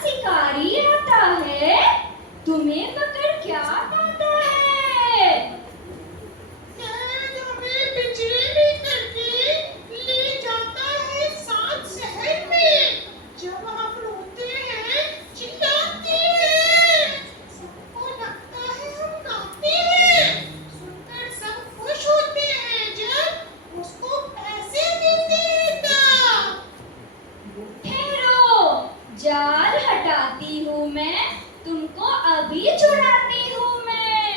शिकारी आता है, तुम्हें पकड़ क्या पाता है? हमें बिजली करके ले जाता है सात शहर में। जब हम रोते हैं, चिल्लाते हैं, सबको लगता है हम गाते हैं। सुनकर सब खुश होते हैं जब उसको पैसे देते हैं तब। ठहरो, जाल हटाती हूँ मैं, तुमको अभी छुड़ाती हूँ मैं।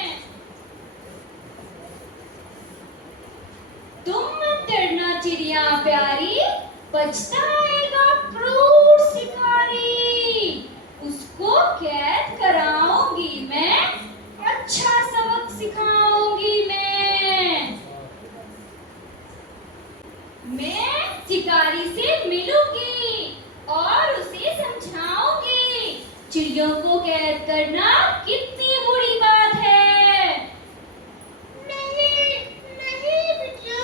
तुम मत डरना चिड़िया प्यारी, पछताएगा क्रूर शिकारी। उसको कैद कराऊंगी मैं, अच्छा सबक सिखाऊंगी मैं शिकारी से मिलूंगी और उसे समझाऊंगी चिड़ियों को कैद करना कितनी बुरी बात है। नहीं नहीं बिटिया,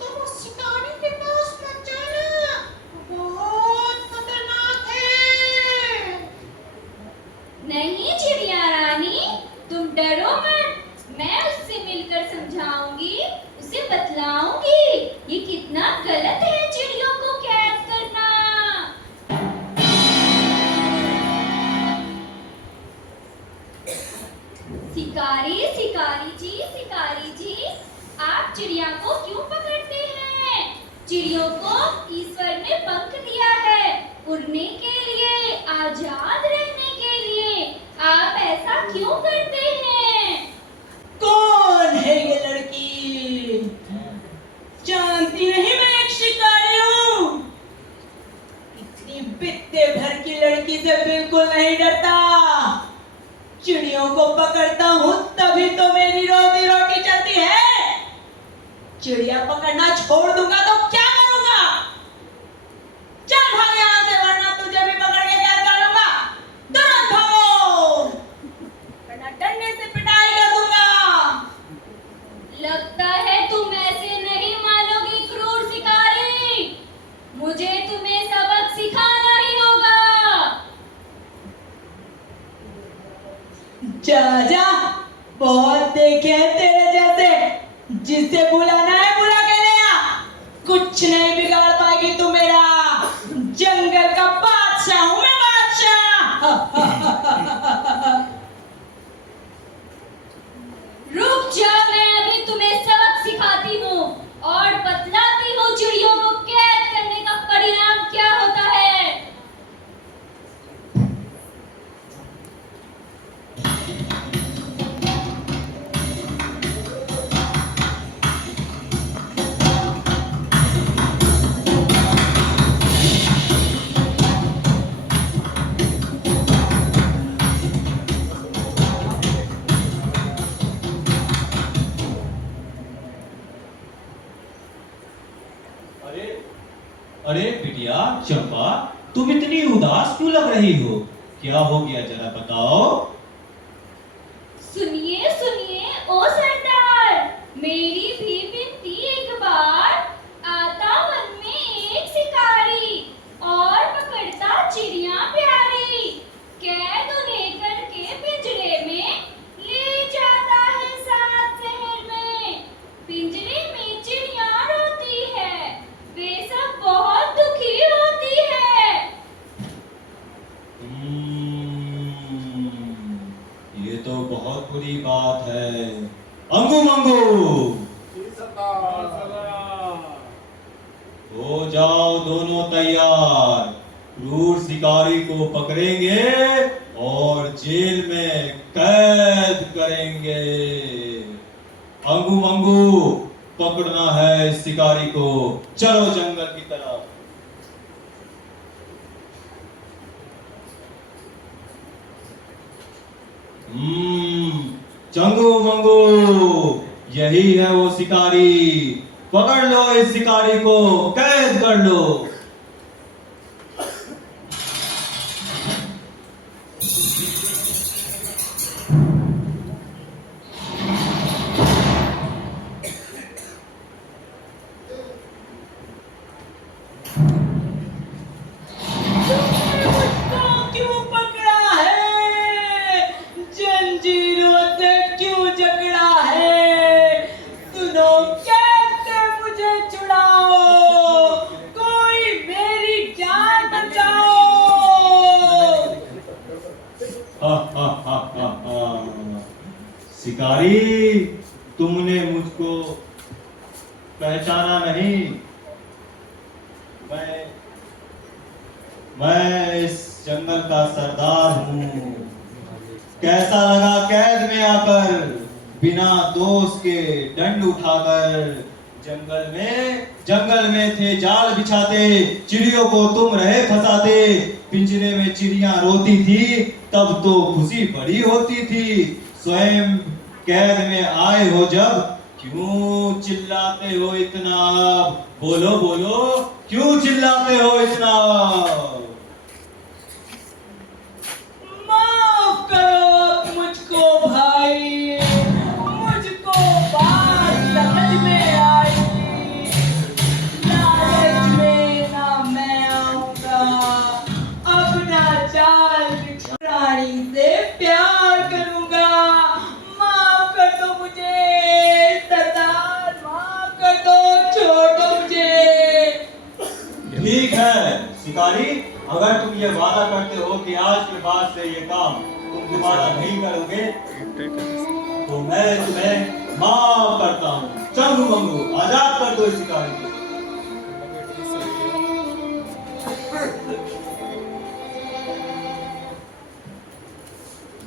तुम उस शिकारी के पास मत जाना, वो बहुत खतरनाक है। नहीं चिड़िया रानी, तुम डरो मत, मैं उससे मिलकर समझाऊंगी, उसे बतलाऊंगी ये कितना गलत है चिड़ियों को कैद करना। शिकारी जी, आप चिड़िया को क्यों पकड़ते हैं? चिड़ियों को ईश्वर ने पंख दिया है उड़ने के लिए, आजाद रहने के लिए, आप ऐसा क्यों करते हैं? कौन है ये लड़की? जानती नहीं मैं एक शिकारी हूँ। इतनी बित्ते भर की लड़की से बिल्कुल नहीं डरता। चिड़ियों को पकड़ता हूँ तभी तो मेरी रोजी रोटी चलती है। चिड़िया पकड़ना छोड़ दूंगा तो क्या करूंगा? चल भाग यहाँ से, वरना तुझे भी पकड़ के कैद कर लूंगा। तुरंत भागो, वरना डंडे से पिटाई कर दूंगा। लगता है तुम ऐसे नहीं मानोगी क्रूर शिकारी, मुझे तुम्हें सबक सिखाना ही होगा। जा जा, बहुत देखे हैं तेरे जैसे, जिसे बुलाना है बुला के ले आ। कुछ नहीं बिगाड़ पाएगी तू मेरा, जंगल का बादशाह हूं मैं, बादशाह। रुक जा, मैं अभी तुम्हें सबक सिखाती हूँ और बतलाती हूँ चिड़ियों को कैद करने का परिणाम क्या होता है। अरे अरे बिटिया चंपा, तुम इतनी उदास क्यों लग रही हो? क्या हो गया जरा बताओ। सुनिए सुनिए ओ सरदार, मेरी भी विनती एक बार। आता वन में एक शिकारी और पकड़ता चिड़िया प्यारी, कैद उन्हें करके पिंजरे में ले जाता है सात शहर में। पिंजरे में चिड़िया रोती है, वे सब बहुत दुखी होती है। ये तो बहुत बुरी बात है। अंगू मंगू, हो जाओ दोनों तैयार, क्रूर शिकारी को पकड़ेंगे और जेल में कैद करेंगे। अंगू मंगू, पकड़ना है इस शिकारी को, चलो जंगल की तरफ। चंगू मंगू, यही है वो शिकारी, पकड़ लो इस शिकारी को, कैद कर लो। तुमने मुझको क्यों हा हा हा हा हा। शिकारी, तुमने मुझको पहचाना नहीं। मैं इस जंगल का सरदार हूँ। कैसा लगा कैद में आकर, बिना दोष के दंड उठाकर। जंगल में थे जाल बिछाते, चिड़ियों को तुम रहे फंसाते। पिंजरे में चिड़िया रोती थी, तब तो खुशी बड़ी होती थी। स्वयं कैद में आए हो जब, क्यों चिल्लाते हो इतना? बोलो बोलो, क्यों चिल्लाते हो इतना? माफ करो आप मुझको भाई, मुझको बात समझ में आई। लालच में ना मैं आऊंगा, अपना जाल बिछा रानी से प्यार करूंगा। माफ कर दो मुझे सरदार, माफ कर दो, छोड़ दो मुझे। ठीक है शिकारी, अगर तुम ये वादा करते हो कि आज के बाद से ये काम तुम दोबारा नहीं करोगे, तो मैं तुम्हें माफ करता हूँ। चंगू मंगू, आजाद कर दो इस शिकारी को।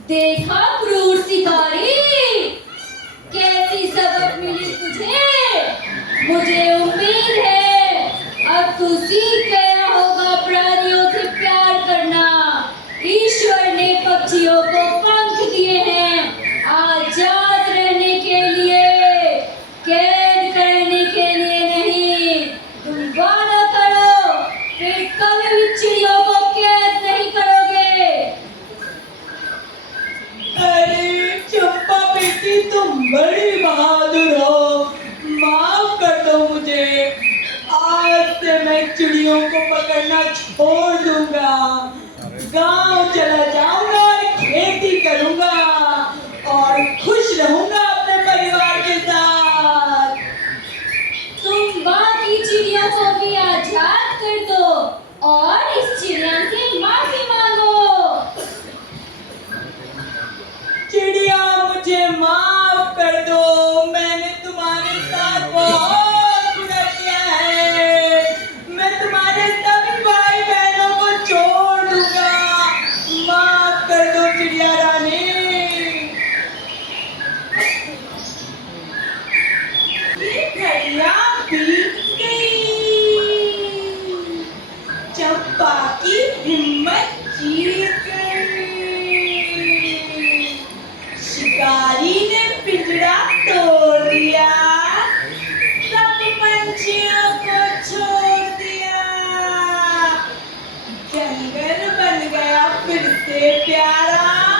देखा क्रूर शिकारी, कैसी सबक मिली तुझे? मुझे उम्मीद है अब तू सीख गया होगा प्राणियों से प्यार करना। ईश्वर ने पक्षियों को पंख दिए हैं आजाद रहने के लिए, कैद करने के लिए नहीं। तुम वादा करो, फिर कभी भी चिड़ियों को कैद नहीं करोगे। अरे चंपा बेटी, तुम बड़ी बहादुर हो, माफ कर दो मुझे। आज से मैं चिड़ियों को पकड़ना छोड़ दूंगा, गांव चला जाऊंगा और खेती करूंगा और खुश रहूंगा अपने परिवार के साथ। तुम बाकी चिड़ियों को भी आजाद कर दो और इस चिड़िया से माफी मांगो। चिड़िया मुझे माफ कर दो, मैंने तुम्हारे साथ बहुत बुरा किया है। मैं तुम्हारे सभी भाई बहनों को छोड़ दूंगा, माफ कर दो चिड़िया रानी। ये घड़ियां बीत गई, चंपा की हिम्मत जीत गई। शिकारी ने पिंजरा तोड़ दिया, सब पंछियों को छोड़ दिया। जंगल बन गया फिर से प्यारा।